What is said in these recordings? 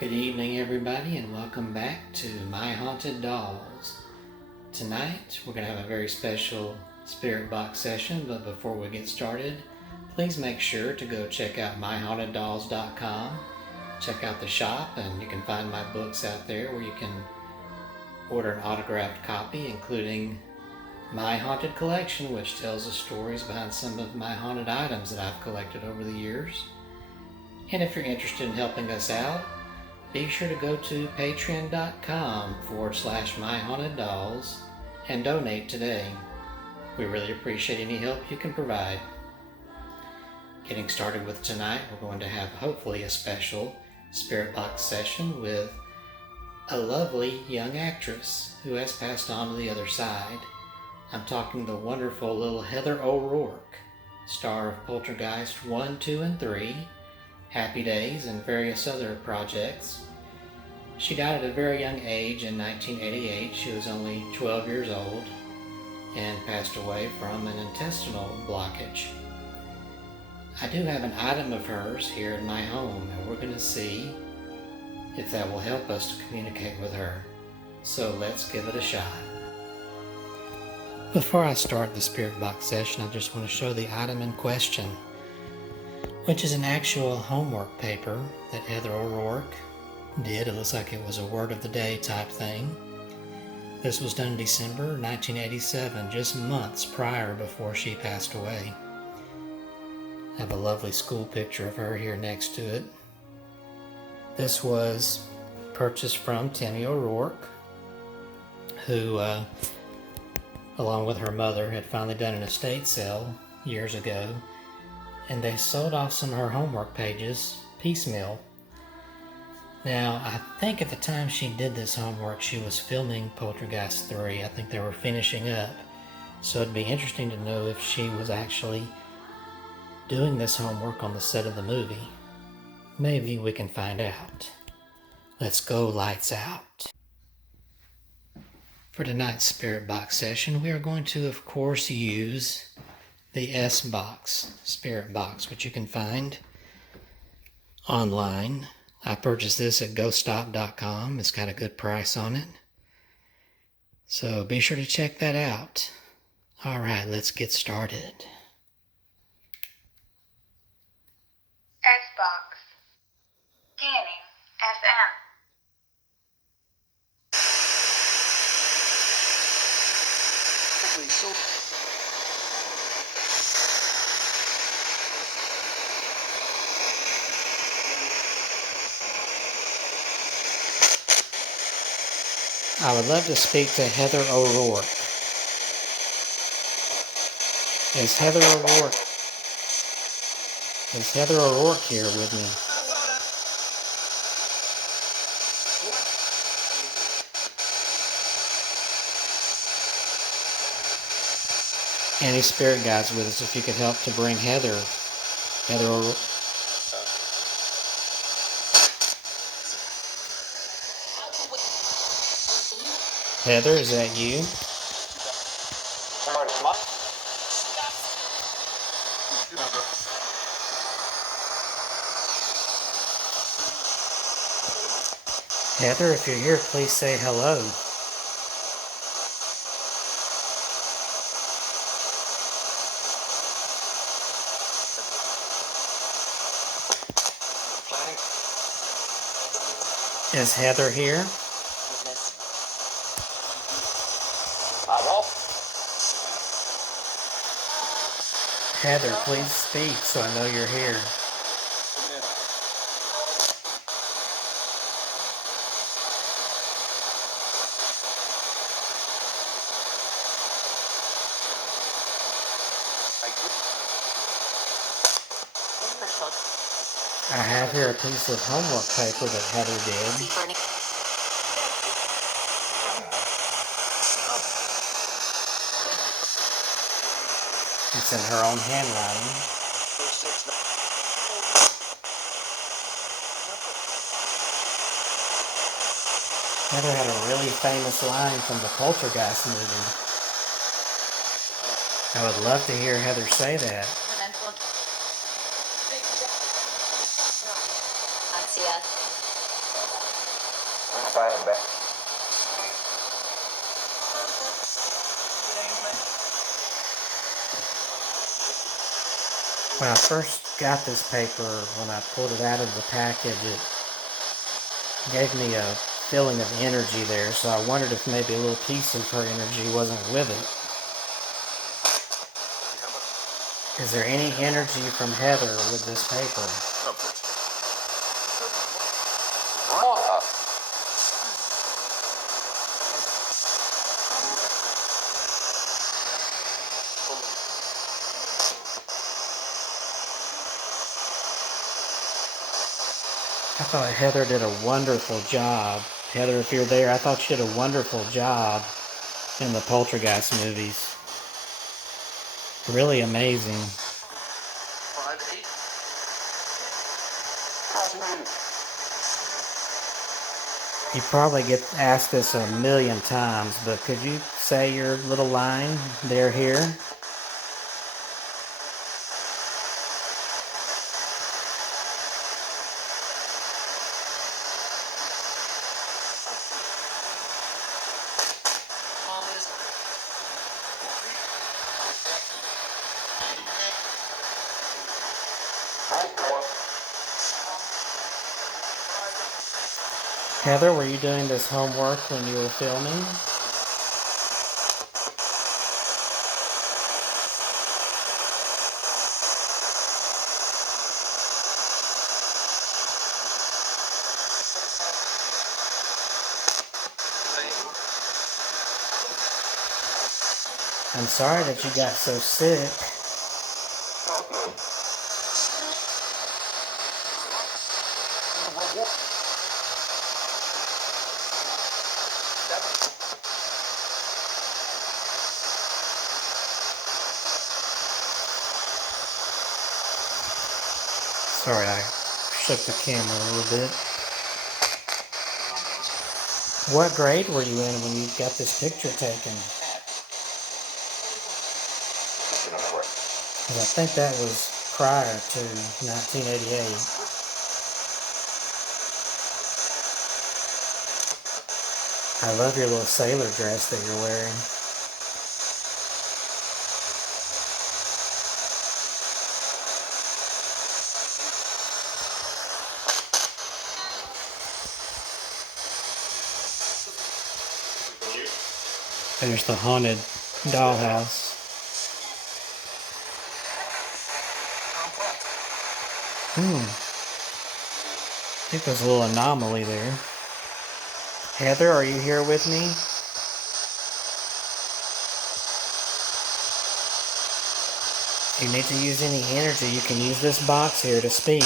Good evening, everybody, and welcome back to My Haunted Dolls. Tonight, we're going to have a very special spirit box session, but before we get started, please make sure to go check out myhaunteddolls.com. Check out the shop, and you can find my books out there where you can order an autographed copy, including My Haunted Collection, which tells the stories behind some of my haunted items that I've collected over the years. And if you're interested in helping us out, be sure to go to patreon.com/myhauntedDolls and donate today. We really appreciate any help you can provide. Getting started with tonight, we're going to have hopefully a special spirit box session with a lovely young actress who has passed on to the other side. I'm talking the wonderful little Heather O'Rourke, star of Poltergeist 1, 2, and 3, Happy Days, and various other projects. She died at a very young age in 1988. She was only 12 years old and passed away from an intestinal blockage. I do have an item of hers here in my home, and we're going to see if that will help us to communicate with her. So let's give it a shot. Before I start the spirit box session, I just want to show the item in question, which is an actual homework paper that Heather O'Rourke did. It looks like it was a word of the day type thing. This was done in December 1987, just months prior before she passed away. I have a lovely school picture of her here next to it. This was purchased from Tammy O'Rourke, who, along with her mother, had finally done an estate sale years ago, and they sold off some of her homework pages piecemeal. Now, I think at the time she did this homework, she was filming Poltergeist 3. I think they were finishing up. So it'd be interesting to know if she was actually doing this homework on the set of the movie. Maybe we can find out. Let's go lights out. For tonight's spirit box session, we are going to, of course, use the S-Box spirit box, which you can find online. I purchased this at ghoststop.com. It's got a good price on it. So be sure to check that out. All right, let's get started. S-Box. Scanning. FM. I would love to speak to Heather O'Rourke. Is Heather O'Rourke here with me? Any spirit guides with us, if you could help to bring Heather O'Rourke. Heather, is that you? Heather, if you're here, please say hello. Is Heather here? Heather, please speak so I know you're here. I have here a piece of homework paper that Heather did. It's in her own handwriting. Heather had a really famous line from the Poltergeist movie. I would love to hear Heather say that. When I first got this paper, when I pulled it out of the package, it gave me a feeling of energy there, so I wondered if maybe a little piece of her energy wasn't with it. Is there any energy from Heather with this paper? I thought Heather did a wonderful job. Heather, if you're there, I thought she did a wonderful job in the Poltergeist movies. Really amazing. You probably get asked this a million times, but could you say your little line, "They're here"? Heather, were you doing this homework when you were filming? I'm sorry that you got so sick. Sorry, I shook the camera a little bit. What grade were you in when you got this picture taken? Because I think that was prior to 1988. I love your little sailor dress that you're wearing. There's the haunted dollhouse. I think there's a little anomaly there. Heather, are you here with me? If you need to use any energy, you can use this box here to speak.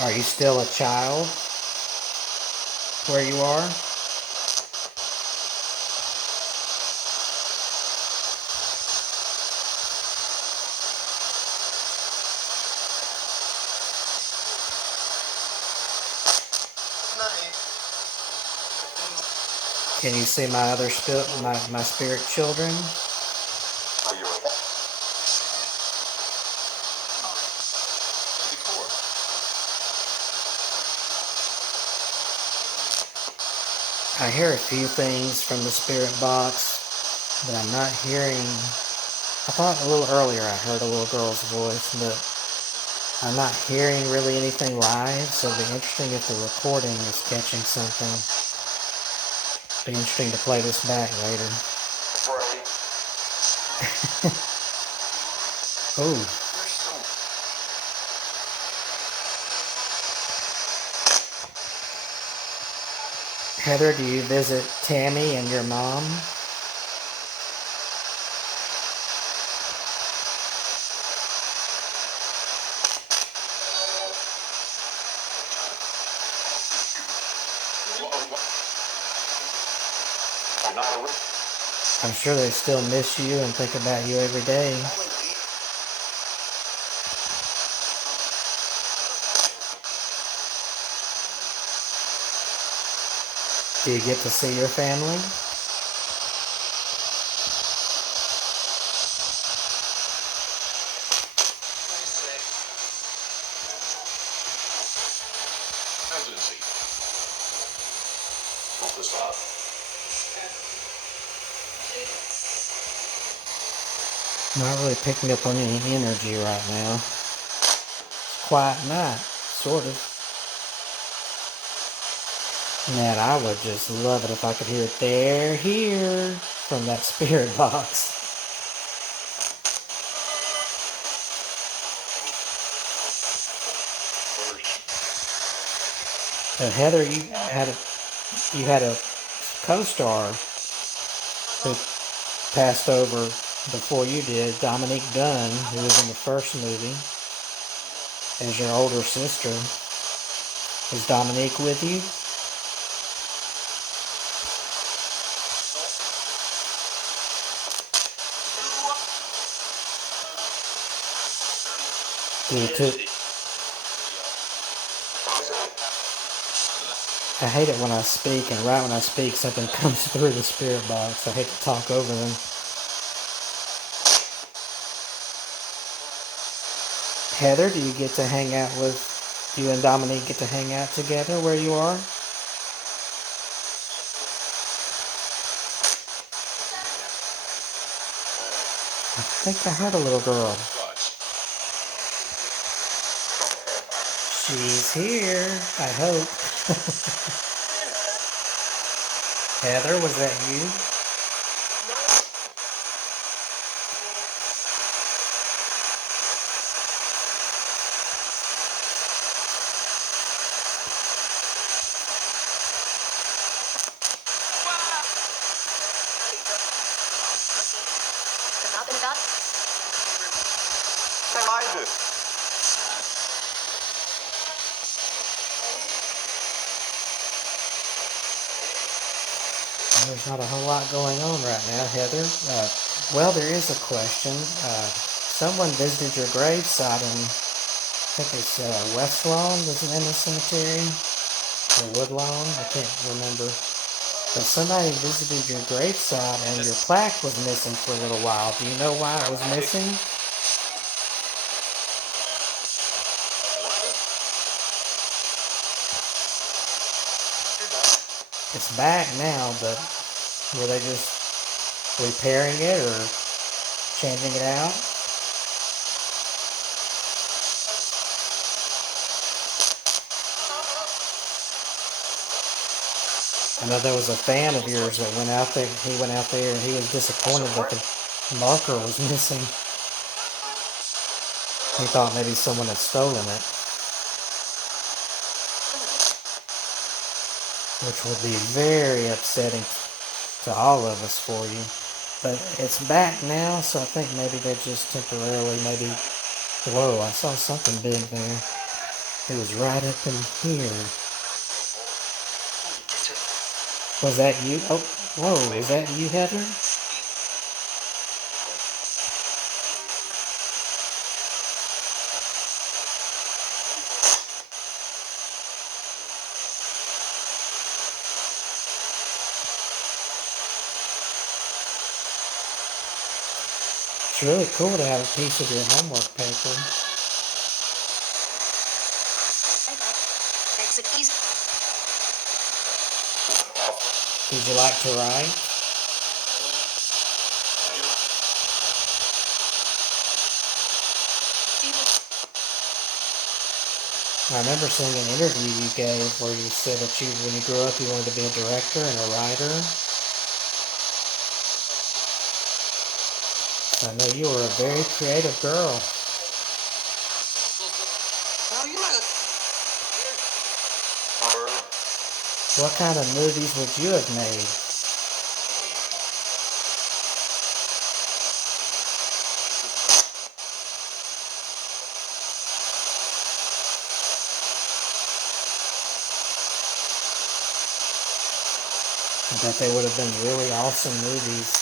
Are you still a child where you are? Can you see my other my spirit children? I hear a few things from the spirit box, but I'm not hearing. I thought a little earlier I heard a little girl's voice, but I'm not hearing really anything live, so it'll be interesting if the recording is catching something. Be interesting to play this back later. Oh. Heather, do you visit Tammy and your mom? I'm sure they still miss you and think about you every day. Do you get to see your family? Not really picking up on any energy right now. Quiet night, sort of. Man, I would just love it if I could hear it. They're here from that spirit box. Heather, you had a co-star who passed over before you did, Dominique Dunn, who was in the first movie as your older sister. Is Dominique with you? I hate it when I speak, and right when I speak, something comes through the spirit box. I hate to talk over them. Heather, do you get to hang out with, you and Dominique get to hang out together where you are? I think I heard a little girl. She's here, I hope. Heather, was that you? There's not a whole lot going on right now, Heather. Well, there is a question. Someone visited your gravesite in, I think it's West Lawn, was it in the cemetery? Or Woodlawn? I can't remember. But somebody visited your gravesite and your plaque was missing for a little while. Do you know why it was missing? It's back now, but were they just repairing it or changing it out? I know there was a fan of yours that went out there. He went out there and he was disappointed that the marker was missing. He thought maybe someone had stolen it, which would be very upsetting to all of us for you. But it's back now, so I think maybe they just temporarily, maybe, whoa, I saw something big there. It was right up in here. Was that you? Oh, whoa, was that you, Heather? It's really cool to have a piece of your homework paper. Did you like to write? I remember seeing an interview you gave where you said that you, when you grew up, you wanted to be a director and a writer. I know you were a very creative girl. What kind of movies would you have made? I bet they would have been really awesome movies.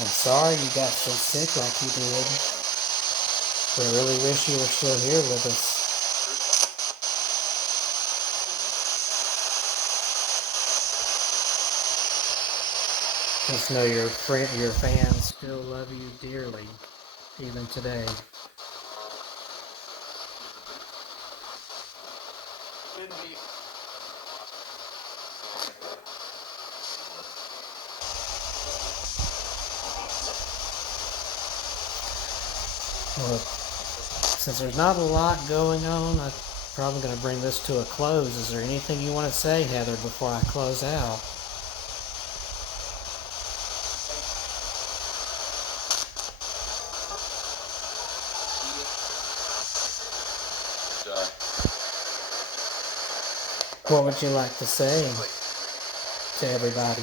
I'm sorry you got so sick like you did. We really wish you were still here with us. Just know your fans still love you dearly. even today. Well, since there's not a lot going on, I'm probably going to bring this to a close. Is there anything you want to say, Heather, before I close out? What would you like to say to everybody?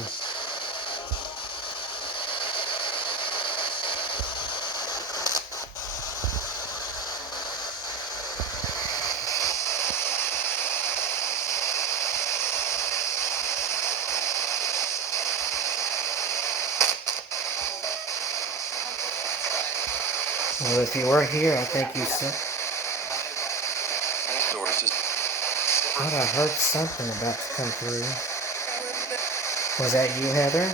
Well, if you were here, I think you said... I thought I heard something about to come through. Was that you, Heather?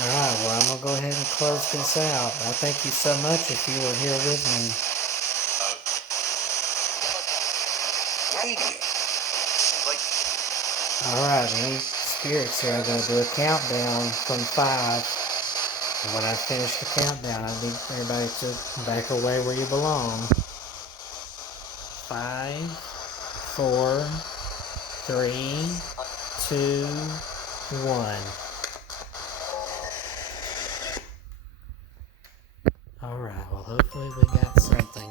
Alright, well, I'm going to go ahead and close this out. I thank you so much if you were here with me. Alright, any spirits here, I'm going to do a countdown from 5. And when I finish the countdown, I need everybody to back away where you belong. 5, 4, 3, 2, 1. Alright, well, hopefully we got something.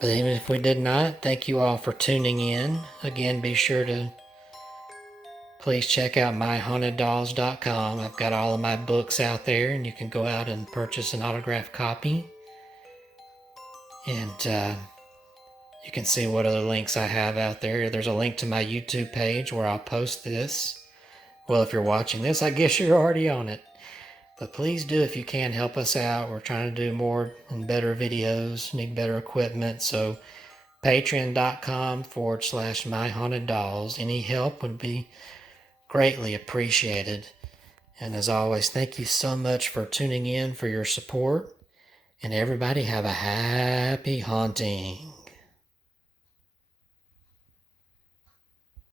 But even if we did not, thank you all for tuning in. Again, be sure to please check out myhauntedDolls.com. I've got all of my books out there, and you can go out and purchase an autographed copy. And you can see what other links I have out there. There's a link to my YouTube page where I'll post this. Well, if you're watching this, I guess you're already on it. But please do, if you can, help us out. We're trying to do more and better videos, need better equipment. So patreon.com/myhauntedDolls. Any help would be greatly appreciated. And as always, thank you so much for tuning in, for your support. And everybody have a happy haunting.